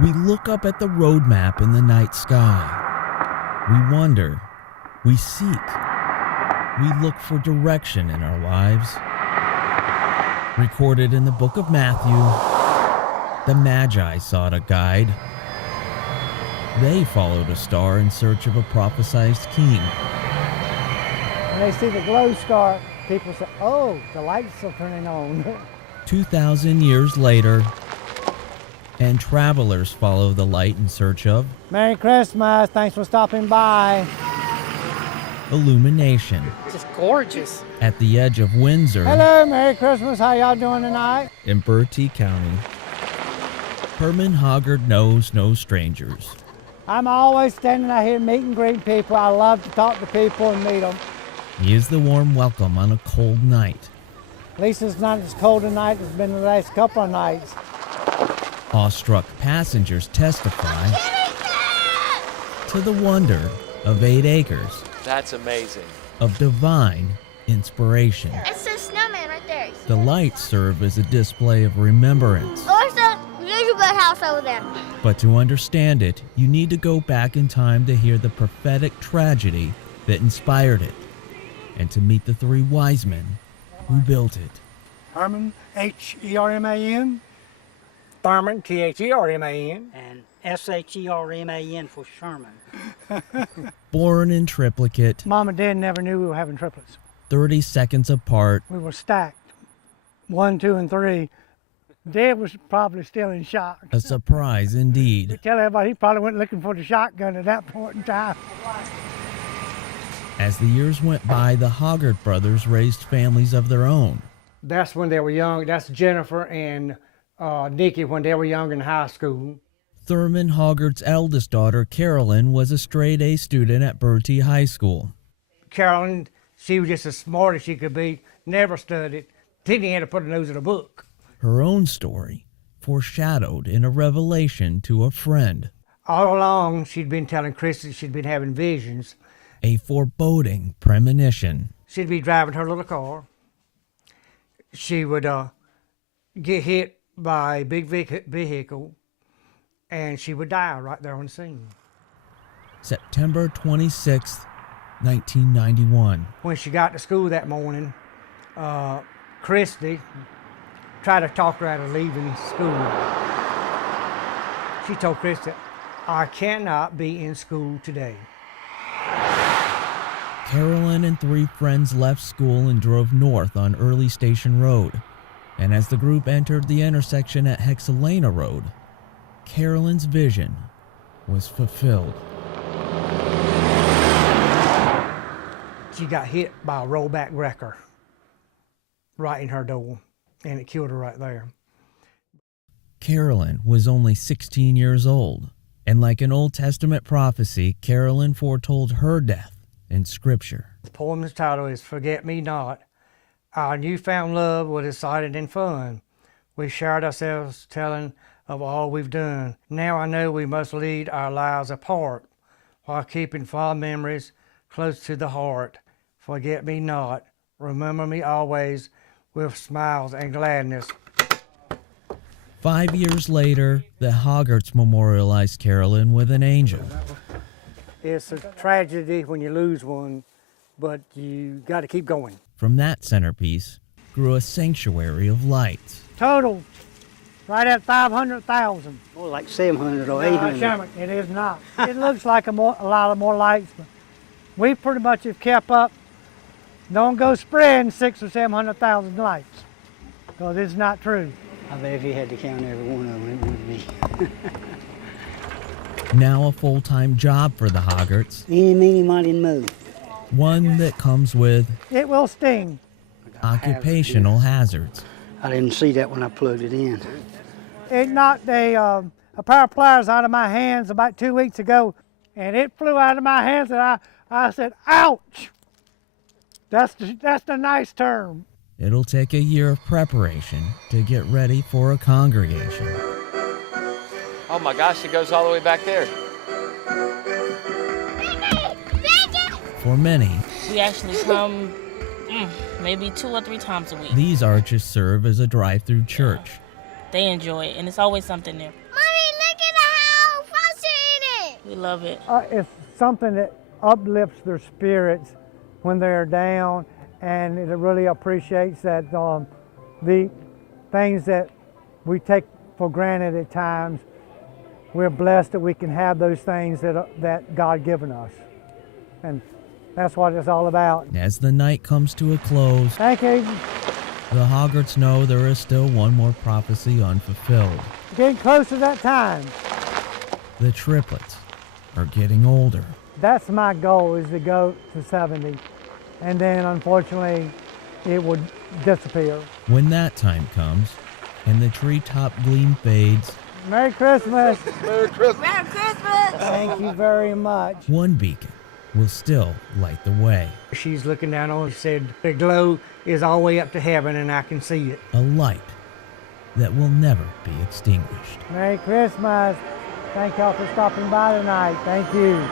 We look up at the road map in the night sky. We wonder. We seek. We look for direction in our lives. Recorded in the book of Matthew, the Magi sought a guide. They followed a star in search of a prophesied king. When they see the glow star, people say, oh, the lights are turning on. 2,000 years later, and travelers follow the light in search of Merry Christmas, thanks for stopping by. illumination. Just gorgeous. At the edge of Windsor Hello, Merry Christmas, how y'all doing tonight? in Bertie County, Herman Hoggard knows no strangers. I'm always standing out here meeting great people. I love to talk to people and meet them. He is the warm welcome on a cold night. At least it's not as cold tonight as it's been the last couple of nights. Awestruck passengers testify to the wonder of 8 acres That's amazing. of divine inspiration. It's a snowman right there. The lights serve as a display of remembrance. There's a gingerbread house over there. But to understand it, you need to go back in time to hear the prophetic tragedy that inspired it, and to meet the 3 wise men who built it. Herman, H-E-R-M-A-N. Thurman, T-H-E-R-M-A-N. And S-H-E-R-M-A-N for Sherman. Born in triplicate, Mom and Dad never knew we were having triplets. 30 seconds apart, We were stacked, 1, 2, and 3. Dad was probably still in shock. a surprise indeed. Tell everybody he probably went looking for the shotgun at that point in time. As the years went by, the Hoggard brothers raised families of their own. That's when they were young. That's Jennifer and Nikki when they were young in high school. Thurman Hoggard's eldest daughter, Carolyn, was a straight-A student at Bertie High School. Carolyn, she was just as smart as she could be, never studied. Didn't even have to put her nose in a book. Her own story foreshadowed in a revelation to a friend, All along, she'd been telling Chris that she'd been having visions. a foreboding premonition. She'd be driving her little car. She would get hit by a big vehicle, and she would die right there on the scene. September 26th, 1991. When she got to school that morning, Christy tried to talk her out of leaving school. She told Christy, I cannot be in school today. Carolyn and 3 friends left school and drove north on Early Station Road. And as the group entered the intersection at Hexalena Road, Carolyn's vision was fulfilled. She got hit by a rollback wrecker right in her door, and it killed her right there. Carolyn was only 16 years old, and like an Old Testament prophecy, Carolyn foretold her death in Scripture. The poem's title is Forget Me Not. Our newfound love was exciting and fun. We shared ourselves telling of all we've done. Now I know we must lead our lives apart while keeping fond memories close to the heart. Forget me not. Remember me always with smiles and gladness. 5 years later, the Hoggarts memorialized Carolyn with an angel. It's a tragedy when you lose one, but you got to keep going. From that centerpiece grew a sanctuary of lights. Total, right at 500,000. More like 700 or No, 800. it is not. It looks like a lot of more lights, but we pretty much have kept up. Don't go spreading 600,000 or 700,000 lights, because it's not true. I bet if you had to count every one of them, it would be. Now a full-time job for the Hoggarts, Eeny, meeny, miny, moe. one that comes with It will sting. occupational hazards. I didn't see that when I plugged it in. It knocked a pair of pliers out of my hands about 2 weeks ago, and it flew out of my hands, and I said, ouch! That's the nice term. It'll take a year of preparation to get ready for a congregation. Oh my gosh, it goes all the way back there. For many, We actually come maybe 2 or 3 times a week. these arches serve as a drive-through church. They enjoy it, and it's always something new. Mommy, look at the We love it. It's something that uplifts their spirits when they're down, and it really appreciates that the things that we take for granted at times, we're blessed that we can have those things that God given us. And that's what it's all about. As the night comes to a close, Thank you. the Hoggarts know there is still one more prophecy unfulfilled. Getting close to that time. The triplets are getting older. That's my goal, is to go to 70. And then unfortunately, it would disappear. When that time comes and the treetop gleam fades, Merry Christmas. Merry Christmas! Thank you very much. one beacon will still light the way. She's looking down on us, said, the glow is all the way up to heaven and I can see it. A light that will never be extinguished. Merry Christmas. Thank y'all for stopping by tonight. Thank you.